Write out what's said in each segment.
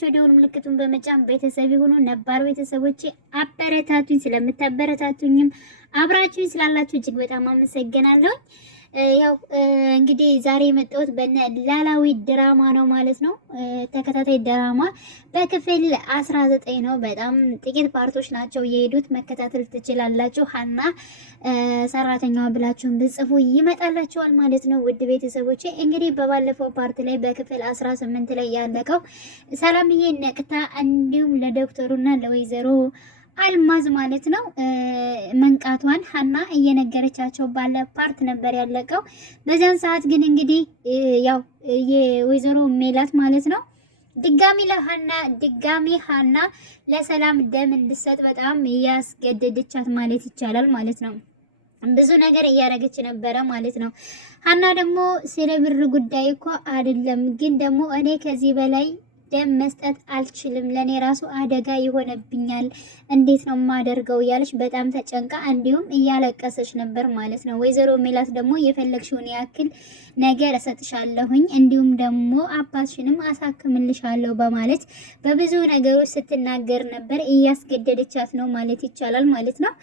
ካላችሁ ደውል ምልክቱን በመጫን ቤተሰብ ይሁኑ። ነባር ቤተሰቦቼ አበረታቱኝ። ስለምታበረታቱኝም አብራችሁኝ ስላላችሁ እጅግ በጣም አመሰግናለሁ። ያው እንግዲህ ዛሬ የመጣሁት በኖላዊ ድራማ ነው ማለት ነው። ተከታታይ ድራማ በክፍል 19 ነው። በጣም ጥቂት ፓርቶች ናቸው የሄዱት፣ መከታተል ትችላላችሁ። ሀና ሰራተኛዋ ብላችሁን ብጽፉ ይመጣላችኋል ማለት ነው። ውድ ቤተሰቦቼ እንግዲህ በባለፈው ፓርት ላይ በክፍል 18 ላይ ያለቀው ሰላምዬ ነቅታ እንዲሁም ለዶክተሩና ለወይዘሮ አልማዝ ማለት ነው መንቃቷን ሀና እየነገረቻቸው ባለ ፓርት ነበር ያለቀው። በዛን ሰዓት ግን እንግዲህ ያው የወይዘሮ ሜላት ማለት ነው ድጋሚ ሀና ለሰላም ደም እንድትሰጥ በጣም ያስገደደቻት ማለት ይቻላል ማለት ነው። ብዙ ነገር እያደረገች ነበረ ማለት ነው። ሀና ደግሞ ስለ ብር ጉዳይ እኮ አይደለም፣ ግን ደግሞ እኔ ከዚህ በላይ ደም መስጠት አልችልም፣ ለኔ ራሱ አደጋ ይሆነብኛል፣ እንዴት ነው ማደርገው እያለች በጣም ተጨንቃ እንዲሁም እያለቀሰች ነበር ማለት ነው። ወይዘሮ ሜላት ደግሞ የፈለግሽውን ያክል ነገር እሰጥሻለሁኝ እንዲሁም ደግሞ አባትሽንም አሳክምልሻለሁ በማለት በብዙ ነገሮች ስትናገር ነበር። እያስገደደቻት ነው ማለት ይቻላል ማለት ነው።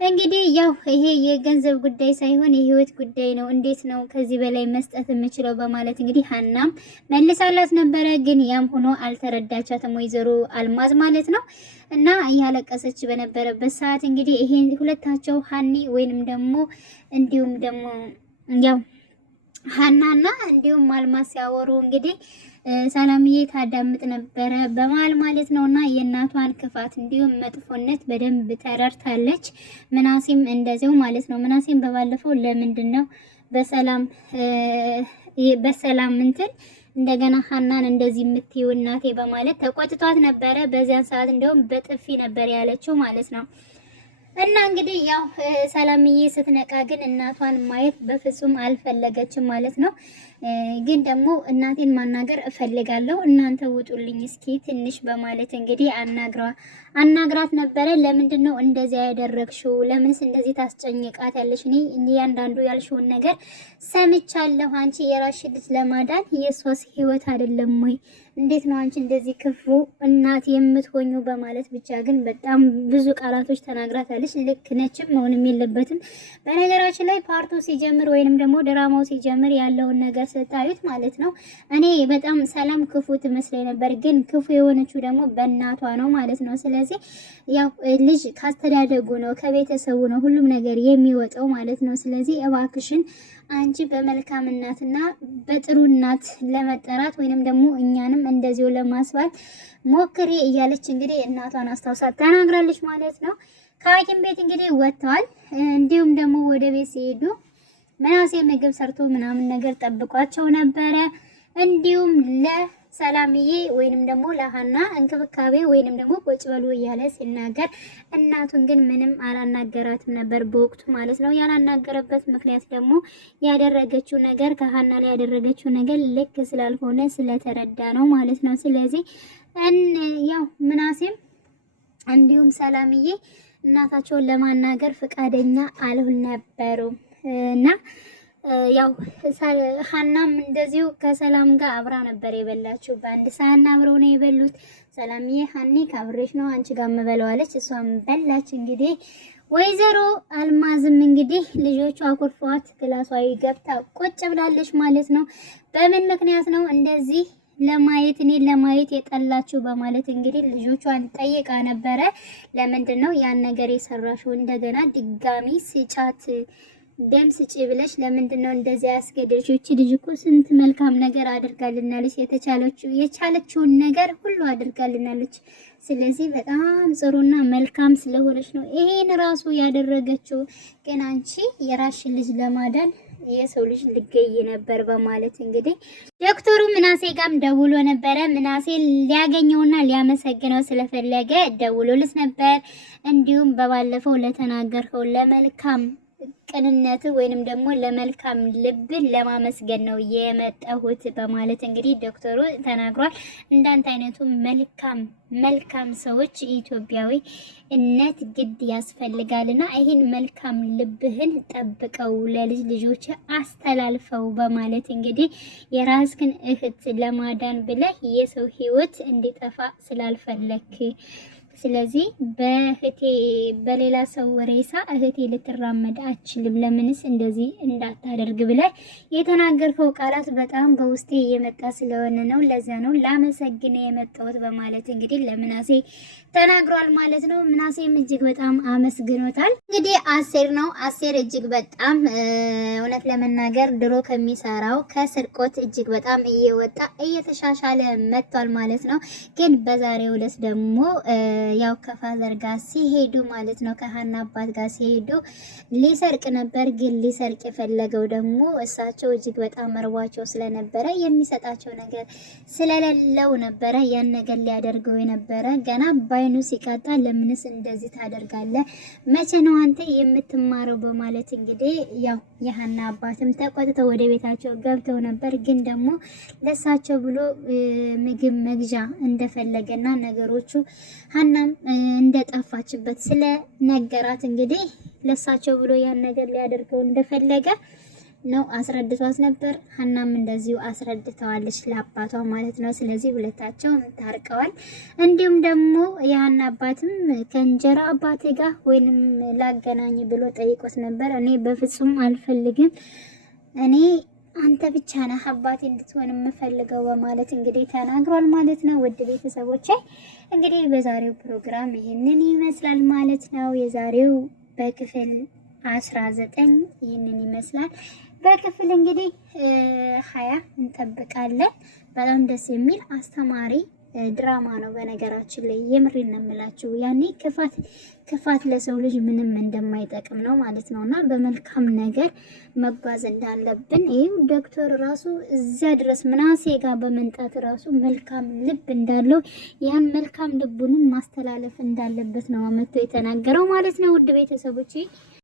እንግዲህ ያው ይሄ የገንዘብ ጉዳይ ሳይሆን የህይወት ጉዳይ ነው፣ እንዴት ነው ከዚህ በላይ መስጠት የምችለው በማለት እንግዲህ ሀናም መልሳላት ነበረ። ግን ያም ሆኖ አልተረዳቻትም ወይዘሮ አልማዝ ማለት ነው። እና እያለቀሰች በነበረበት ሰዓት እንግዲህ ይሄ ሁለታቸው ሀኒ ወይንም ደግሞ እንዲሁም ደግሞ ያው ሀናና እንዲሁም አልማዝ ሲያወሩ እንግዲህ ሰላምዬ ታዳምጥ ነበረ በመሀል ማለት ነውና የእናቷን ክፋት እንዲሁም መጥፎነት በደንብ ተረድታለች። ምናሴም እንደዚያው ማለት ነው። ምናሴም በባለፈው ለምንድን ነው በሰላም እንትን እንደገና ሀናን እንደዚህ የምትይው እናቴ በማለት ተቆጥቷት ነበረ። በዚያን ሰዓት እንደውም በጥፊ ነበር ያለችው ማለት ነው። እና እንግዲህ ያው ሰላምዬ ስትነቃ ግን እናቷን ማየት በፍጹም አልፈለገችም ማለት ነው። ግን ደግሞ እናቴን ማናገር እፈልጋለሁ፣ እናንተ ውጡልኝ እስኪ ትንሽ በማለት እንግዲህ አናግራት ነበረ። ለምንድን ነው እንደዚህ ያደረግሽው? ለምንስ እንደዚህ ታስጨንቃት ያለሽ? እኔ እያንዳንዱ ያልሽውን ነገር ሰምቻለሁ። አንቺ የራስሽ ልጅ ለማዳን የሷስ ህይወት አይደለም ወይ? እንዴት ነው አንቺ እንደዚህ ክፉ እናት የምትሆኙ? በማለት ብቻ ግን በጣም ብዙ ቃላቶች ተናግራታለች። ልክ ነችም መሆንም የለበትም። በነገራችን ላይ ፓርቱ ሲጀምር ወይንም ደግሞ ድራማው ሲጀምር ያለውን ነገር ስታዩት ማለት ነው እኔ በጣም ሰላም ክፉ ትመስለኝ ነበር፣ ግን ክፉ የሆነችው ደግሞ በእናቷ ነው ማለት ነው። ስለዚህ ያው ልጅ ካስተዳደጉ ነው ከቤተሰቡ ነው ሁሉም ነገር የሚወጣው ማለት ነው። ስለዚህ እባክሽን አንቺ በመልካም እናትና በጥሩ እናት ለመጠራት ወይንም ደግሞ እኛንም እንደዚሁ ለማስባል ሞክሪ እያለች እንግዲህ እናቷን አስታውሳት ተናግራለች ማለት ነው። ከሐኪም ቤት እንግዲህ ወጥተዋል። እንዲሁም ደግሞ ወደ ቤት ሲሄዱ ምናሴ ምግብ ሰርቶ ምናምን ነገር ጠብቋቸው ነበረ። እንዲሁም ለሰላምዬ ወይንም ደግሞ ለሀና እንክብካቤ ወይንም ደግሞ ቁጭ በሉ እያለ ሲናገር እናቱን ግን ምንም አላናገራትም ነበር በወቅቱ ማለት ነው። ያላናገረበት ምክንያት ደግሞ ያደረገችው ነገር ከሀና ላይ ያደረገችው ነገር ልክ ስላልሆነ ስለተረዳ ነው ማለት ነው። ስለዚህ ያው ምናሴም እንዲሁም ሰላምዬ እናታቸውን ለማናገር ፈቃደኛ አልነበሩም እና ያው ሀናም እንደዚሁ ከሰላም ጋር አብራ ነበር የበላችሁ። በአንድ ሳህን አብረው ነው የበሉት። ሰላምዬ ሀኒ ካብሬሽ ነው አንቺ ጋር መበለዋለች፣ እሷም በላች። እንግዲህ ወይዘሮ አልማዝም እንግዲህ ልጆቿ አኩርፈዋት ክላሷ ገብታ ቁጭ ብላለች ማለት ነው። በምን ምክንያት ነው እንደዚህ እኔን ለማየት የጠላችሁ በማለት እንግዲህ ልጆቿን ጠይቃ ነበረ። ለምንድን ነው ያን ነገር የሰራሽው? እንደገና ድጋሚ ስጫት ደም ስጪ ብለሽ ለምንድን ነው እንደዚህ ያስገደድሽው? እቺ ልጅ እኮ ስንት መልካም ነገር አድርጋልናለች፣ የቻለችውን ነገር ሁሉ አድርጋልናለች። ስለዚህ በጣም ጥሩና መልካም ስለሆነች ነው ይሄን ራሱ ያደረገችው። ግን አንቺ የራስሽን ልጅ ለማዳን የሰው ልጅ ልገይ ነበር በማለት እንግዲህ ዶክተሩ ምናሴ ጋም ደውሎ ነበረ። ምናሴ ሊያገኘውና ሊያመሰግነው ስለፈለገ ደውሎልስ ነበር። እንዲሁም በባለፈው ለተናገርከው ለመልካም ለቅንነት ወይንም ደግሞ ለመልካም ልብ ለማመስገን ነው የመጣሁት በማለት እንግዲህ ዶክተሩ ተናግሯል። እንዳንተ አይነቱ መልካም ሰዎች ኢትዮጵያዊነት ግድ ያስፈልጋልና ይህን መልካም ልብህን ጠብቀው ለልጅ ልጆች አስተላልፈው በማለት እንግዲህ የራስህን እህት ለማዳን ብለህ የሰው ህይወት እንዲጠፋ ስላልፈለክ ስለዚህ በሌላ ሰው ሬሳ እህቴ ልትራመድ አትችልም፣ ለምንስ እንደዚህ እንዳታደርግ ብለህ የተናገርከው ቃላት በጣም በውስጤ የመጣ ስለሆነ ነው። ለዛ ነው ላመሰግን የመጣሁት በማለት እንግዲህ ለምናሴ ተናግሯል ማለት ነው። ምናሴም እጅግ በጣም አመስግኖታል። እንግዲህ አሴር እጅግ በጣም እውነት ለመናገር ድሮ ከሚሰራው ከስርቆት እጅግ በጣም እየወጣ እየተሻሻለ መጥቷል ማለት ነው። ግን በዛሬው ዕለት ደግሞ ያው ከፋዘር ጋር ሲሄዱ ማለት ነው ከሀና አባት ጋር ሲሄዱ ሊሰርቅ ነበር። ግን ሊሰርቅ የፈለገው ደግሞ እሳቸው እጅግ በጣም መርቧቸው ስለነበረ የሚሰጣቸው ነገር ስለሌለው ነበረ ያን ነገር ሊያደርገው የነበረ። ገና ባይኑ ሲቃጣ ለምንስ እንደዚህ ታደርጋለህ? መቼ ነው አንተ የምትማረው? በማለት እንግዲህ ያው የሀና አባትም ተቆጥተው ወደ ቤታቸው ገብተው ነበር። ግን ደግሞ ለሳቸው ብሎ ምግብ መግዣ እንደፈለገና ነገሮቹ ሀናም እንደጠፋችበት ስለነገራት እንግዲህ ለሳቸው ብሎ ያን ነገር ሊያደርገው እንደፈለገ ነው አስረድቷት ነበር። ሀናም እንደዚሁ አስረድተዋለች ለአባቷ ማለት ነው። ስለዚህ ሁለታቸው ታርቀዋል። እንዲሁም ደግሞ የሀና አባትም ከእንጀራ አባቴ ጋር ወይንም ላገናኝ ብሎ ጠይቆት ነበር። እኔ በፍጹም አልፈልግም፣ እኔ አንተ ብቻ ነህ አባቴ እንድትሆን የምፈልገው በማለት እንግዲህ ተናግሯል ማለት ነው። ውድ ቤተሰቦቼ እንግዲህ በዛሬው ፕሮግራም ይህንን ይመስላል ማለት ነው። የዛሬው በክፍል 19 ይህንን ይመስላል። በክፍል እንግዲህ 20 እንጠብቃለን። በጣም ደስ የሚል አስተማሪ ድራማ ነው። በነገራችን ላይ የምሬን ነው የምላችሁ። ያኔ ክፋት ለሰው ልጅ ምንም እንደማይጠቅም ነው ማለት ነውና በመልካም ነገር መጓዝ እንዳለብን ይሄው ዶክተር ራሱ እዚያ ድረስ ምናሴ ጋር በመንጣት ራሱ መልካም ልብ እንዳለው ያን መልካም ልቡንም ማስተላለፍ እንዳለበት ነው አመቶ የተናገረው ማለት ነው። ውድ ቤተሰቦቼ